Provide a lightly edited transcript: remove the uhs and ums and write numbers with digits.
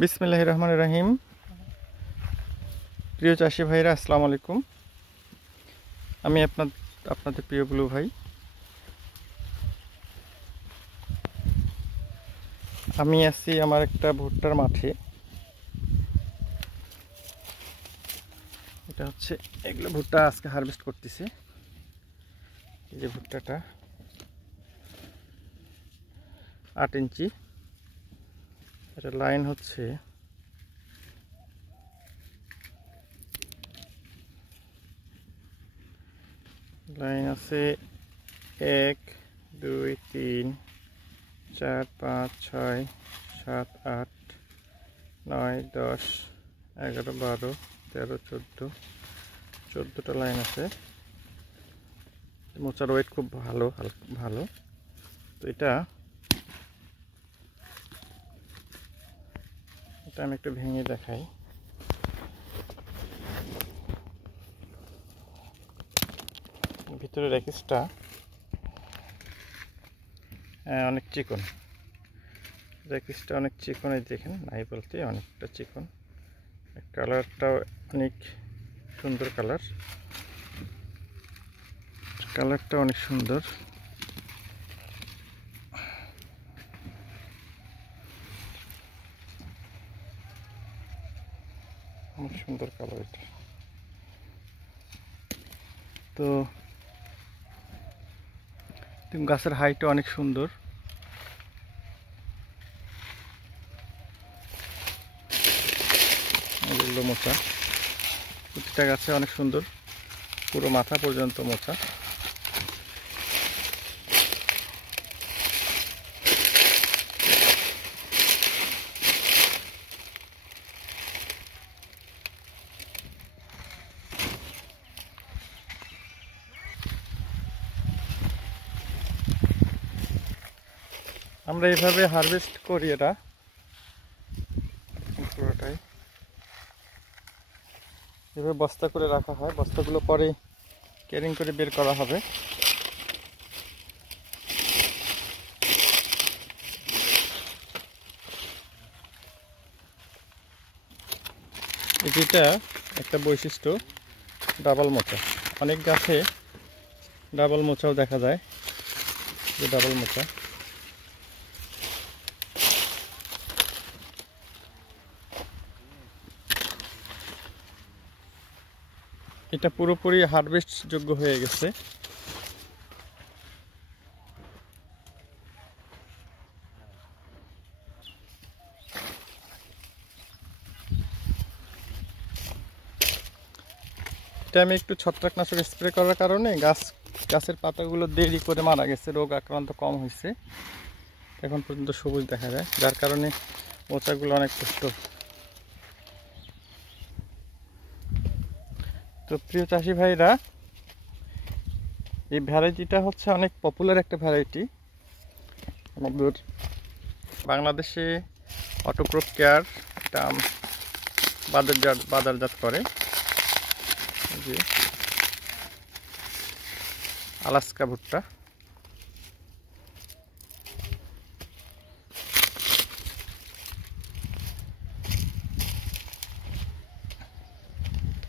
বিসমিল্লাহির রহমানির রহিম। প্রিয় চাষি ভাইরা, আসসালামু আলাইকুম। আমি আপনাদের প্রিয় ব্লু ভাই। আমি আছি আমার একটা ভুট্টার মাঠে। এটা হচ্ছে এগুলো ভুট্টা আজকে হারভেস্ট করতেছি। এই যে ভুট্টাটা 8 ইঞ্চি। এটা লাইন হচ্ছে লাইন আছে 1 2 3 4 5 6 7 8 9 10 11 12 13 14 14টা লাইন আছে। মোচার ওয়েট খুব ভালো ভালো। তো এটা আমি একটু ভেঙে দেখাই। ভিতরে রেকিসটা অনেক চিকন। রেকিসটা অনেক চিকন, এই দেখেন, নাই বলতে অনেকটা চিকন। কালারটাও অনেক সুন্দর কালারটা অনেক সুন্দর। অনেক সুন্দর কালার এটা। তো গাছের হাইটও অনেক সুন্দর। এগুলো মোচা, প্রতিটা গাছে অনেক সুন্দর, পুরো মাথা পর্যন্ত মোচা। আমরা এইভাবে হারভেস্ট করি, এটা পুরোটাই এভাবে বস্তা করে রাখা হয়। বস্তাগুলো পরে ক্যারিং করে বের করা হবে। এটা একটা বৈশিষ্ট্য, ডাবল মোচা। অনেক গাছে ডাবল মোচাও দেখা যায়, যে ডাবল মোচা। এটা পুরোপুরি হারভেস্ট যোগ্য হয়ে গেছে। এটা আমি একটু ছত্রাকনাশক স্প্রে করার কারণে গাছের পাতাগুলো দেরি করে মারা গেছে, রোগ আক্রান্ত কম হয়েছে, এখন পর্যন্ত সবুজ দেখা যায়, যার কারণে মোচাগুলো অনেক সুস্থ। তো প্রিয় চাষি ভাইরা, এই ভ্যারাইটিটা হচ্ছে অনেক পপুলার একটা ভ্যারাইটি। আমাদের বাংলাদেশে অটোক্রপ কেয়ার এটা বাজারজাত করে। যে আলাস্কা ভুট্টা।